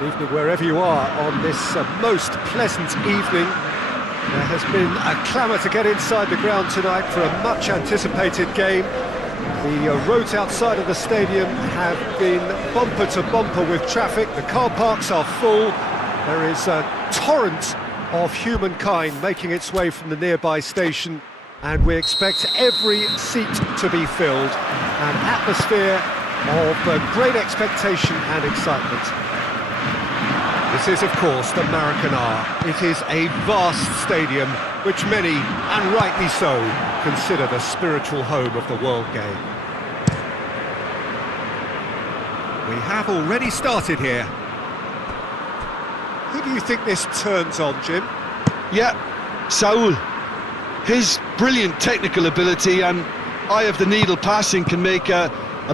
Good evening wherever you are on this most pleasant evening. There has been a clamour to get inside the ground tonight for a much-anticipated game. The roads outside of the stadium have been bumper to bumper with traffic. The car parks are full. There is a torrent of humankind making its way from the nearby station, and we expect every seat to be filled. An atmosphere of great expectation and excitement. This is, of course, the Maracanã. It is a vast stadium, which many, and rightly so, consider the spiritual home of the world game. We have already started here. Who do you think this turns on, Jim? Yeah, Saul. His brilliant technical ability and eye of the needle passing can make a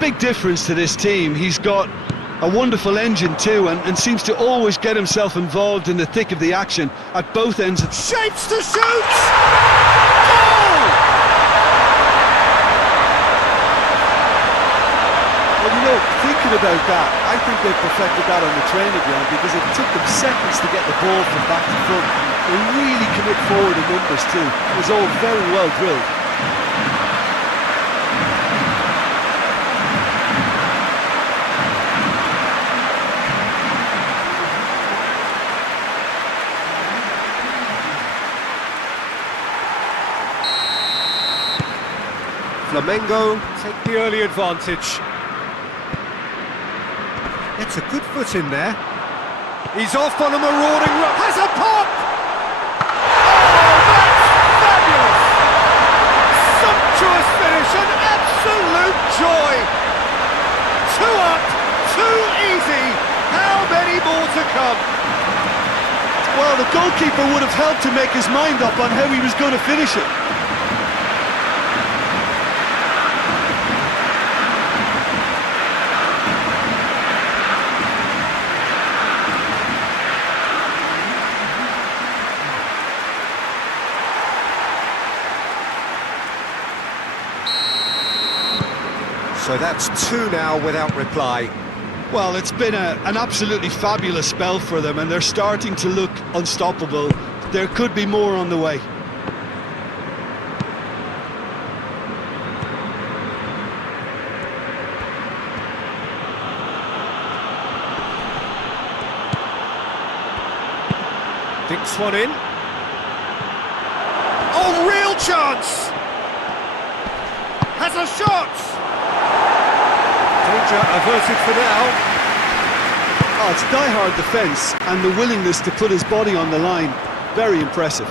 big difference to this team. He's got a wonderful engine too, and seems to always get himself involved in the thick of the action at both ends. Shapes to shoot! Goal! Well, you know, thinking about that, I think they perfected that on the training ground, because it took them seconds to get the ball from back to front. They really commit forward in numbers too. It was all very well drilled. Flamengo take the early advantage. Gets a good foot in there. He's off on a marauding run. Has a pop! Oh, that's fabulous! Sumptuous finish, an absolute joy! 2 up, 2 easy. How many more to come? Well, the goalkeeper would have helped to make his mind up on how he was going to finish it. So that's 2 now without reply. Well, it's been an absolutely fabulous spell for them, and they're starting to look unstoppable. There could be more on the way. Dinks one in. Oh, real chance! Has a shot! Danger averted for now. Oh, it's die-hard defence and the willingness to put his body on the line. Very impressive.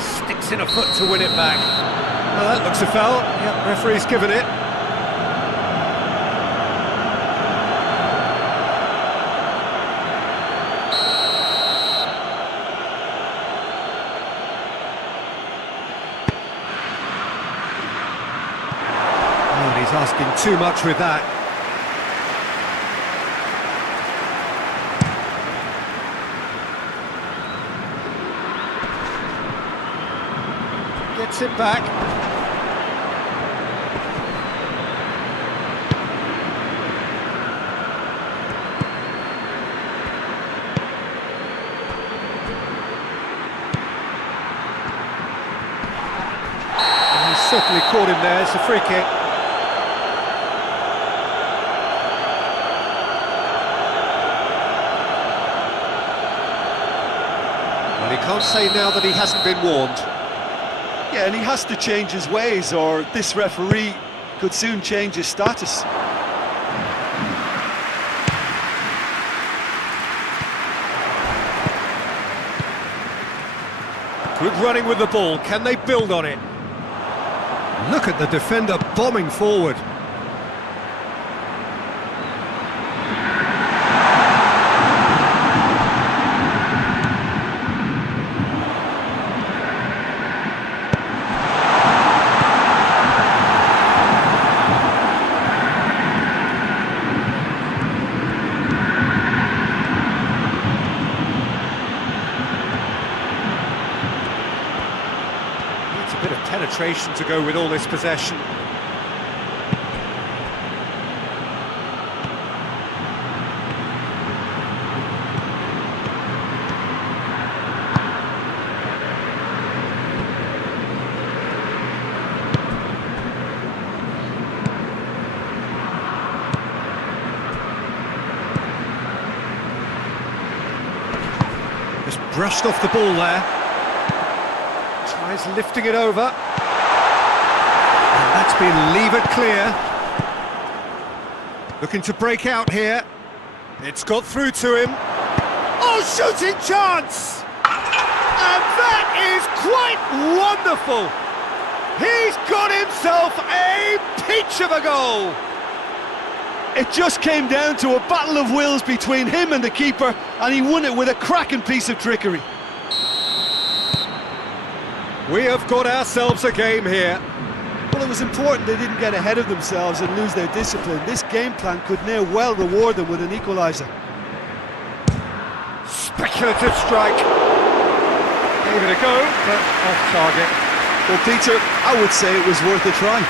Sticks in a foot to win it back. Well, that looks a foul. Yep, referee's given it. He's asking too much with that. Gets it back. And he's certainly caught him there. It's a free kick. He can't say now that he hasn't been warned. Yeah, and he has to change his ways, or this referee could soon change his status. Good running with the ball. Can they build on it? Look at the defender bombing forward. Penetration to go with all this possession. Brushed off the ball there. Tries lifting it over. And that's been levered clear. Looking to break out here. It's got through to him. Oh, shooting chance! And that is quite wonderful! He's got himself a peach of a goal! It just came down to a battle of wills between him and the keeper, and he won it with a cracking piece of trickery. We have got ourselves a game here. Well, it was important they didn't get ahead of themselves and lose their discipline. This game plan could now well reward them with an equaliser. Speculative strike. Gave it a go, but off target. Well, Peter, I would say it was worth a try.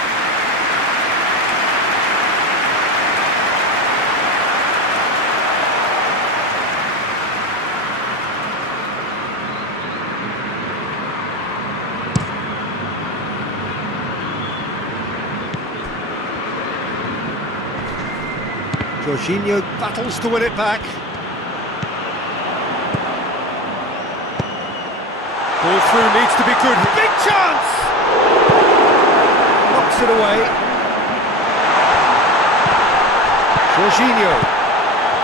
Jorginho battles to win it back. Ball through needs to be good. Big chance! Knocks it away. Jorginho.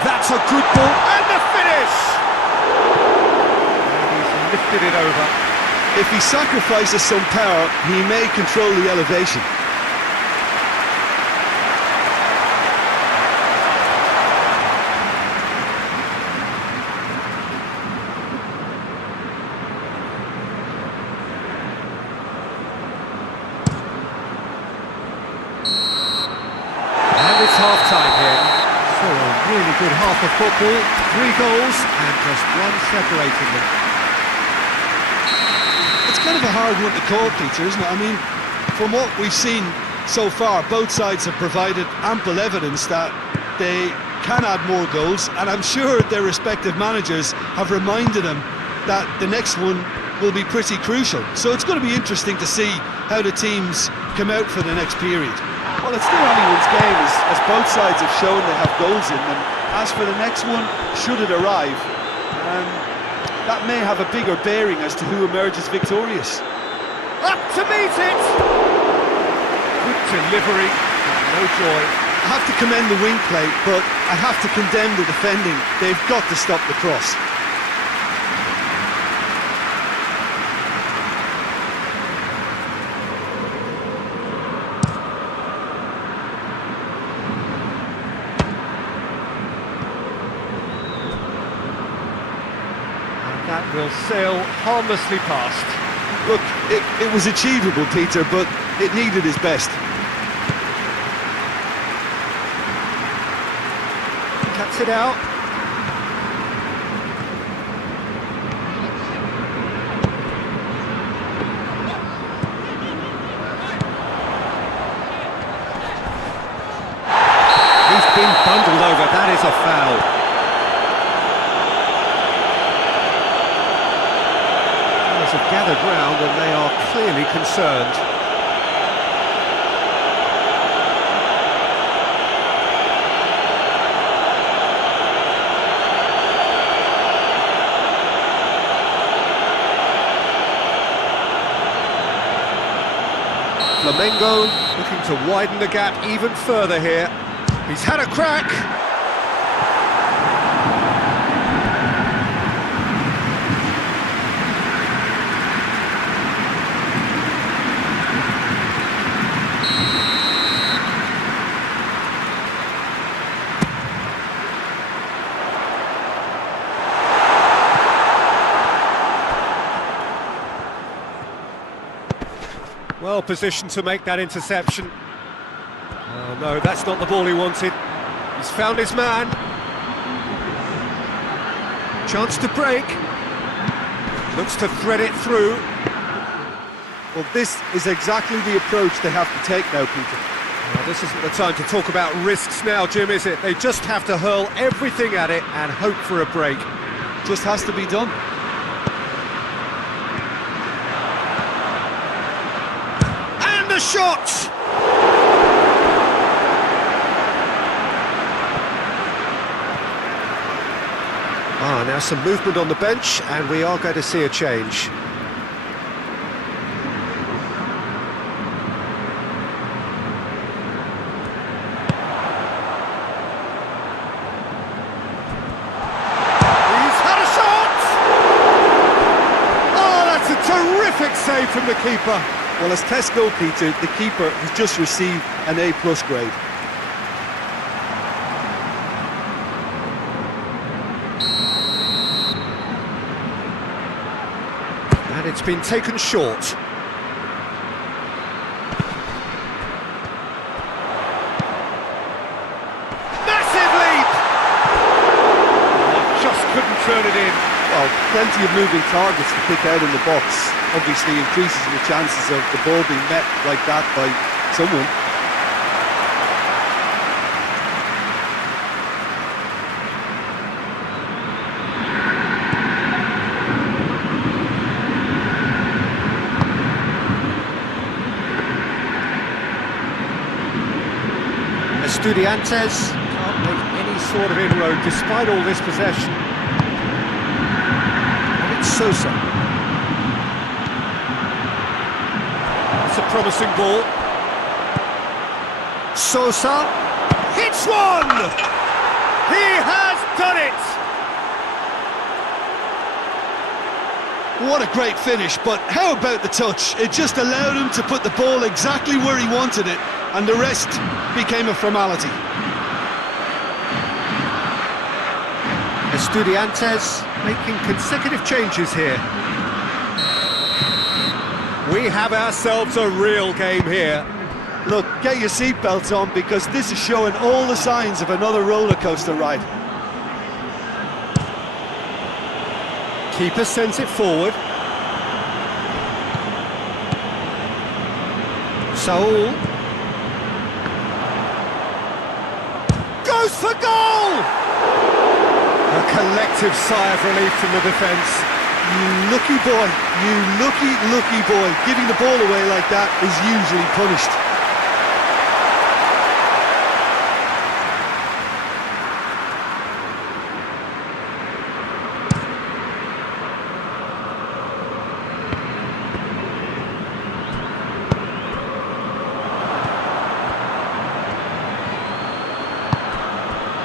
That's a good ball. And the finish! And he's lifted it over. If he sacrifices some power, he may control the elevation. Half-time here. So a really good half of football, 3 goals and just one separating them. It's kind of a hard one to call, Peter, isn't it? I mean, from what we've seen so far, both sides have provided ample evidence that they can add more goals, and I'm sure their respective managers have reminded them that the next one will be pretty crucial. So it's going to be interesting to see how the teams come out for the next period. Well, it's still anyone's game, as both sides have shown they have goals in them. As for the next one, should it arrive, that may have a bigger bearing as to who emerges victorious. Up to meet it! Good delivery, no joy. I have to commend the wing play, but I have to condemn the defending. They've got to stop the cross. That will sail harmlessly past. Look, it was achievable, Peter, but it needed his best. Cuts it out. He's been bundled over, that is a foul. Have gathered round and they are clearly concerned. Flamengo looking to widen the gap even further here. He's had a crack. Well positioned to make that interception. Oh no, that's not the ball he wanted. He's found his man. Chance to break. Looks to thread it through. Well, this is exactly the approach they have to take now, Peter. Well, this isn't the time to talk about risks now, Jim, is it? They just have to hurl everything at it and hope for a break. Just has to be done. The shot! Ah, now Now some movement on the bench, and we are going to see a change. He's had a shot! Oh, that's a terrific save from the keeper. Well, as tests go, Peter, the keeper has just received an A+ grade. And it's been taken short. Massive leap! Just couldn't turn it in. Well, plenty of moving targets to pick out in the box. Obviously increases the chances of the ball being met like that by someone. Estudiantes can't make any sort of inroad despite all this possession. And it's Sosa. It's a promising ball. Sosa hits one! He has done it! What a great finish, but how about the touch? It just allowed him to put the ball exactly where he wanted it, and the rest became a formality. Estudiantes making consecutive changes here. We have ourselves a real game here. Look, get your seatbelts on, because this is showing all the signs of another roller coaster ride. Keeper sends it forward. Saul goes for goal! A collective sigh of relief from the defence. You lucky boy, you lucky boy. Giving the ball away like that is usually punished.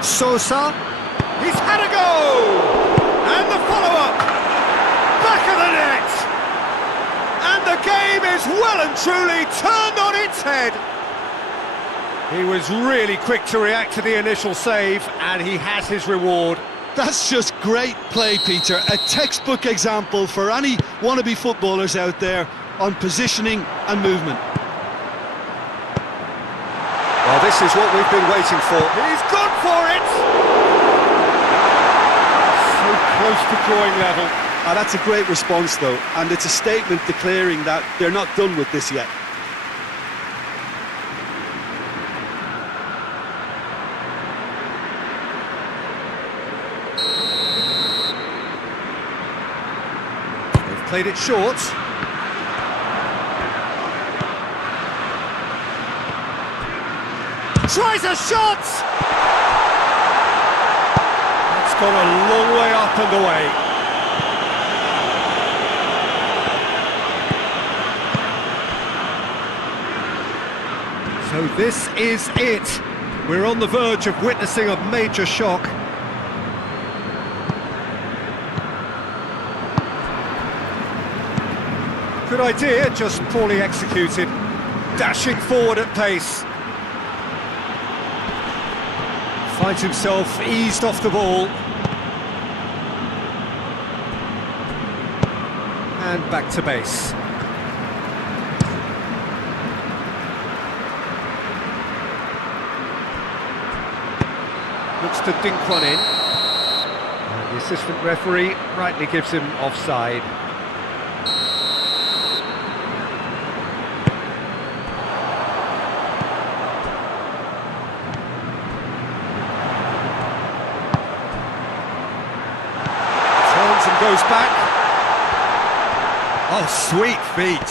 Sosa, he's had a go! And the follow-up! Back of the net! And the game is well and truly turned on its head! He was really quick to react to the initial save, and he has his reward. That's just great play, Peter. A textbook example for any wannabe footballers out there on positioning and movement. Well, this is what we've been waiting for. He's gone for it! So close to drawing level. That's a great response, though, and it's a statement declaring that they're not done with this yet. They've played it short. Tries a shot! It's gone a long way up and away. So this is it. We're on the verge of witnessing a major shock. Good idea, just poorly executed. Dashing forward at pace. Finds himself eased off the ball. And back to base. Looks to dink one in. And the assistant referee rightly gives him offside. And goes back. Oh, sweet feet.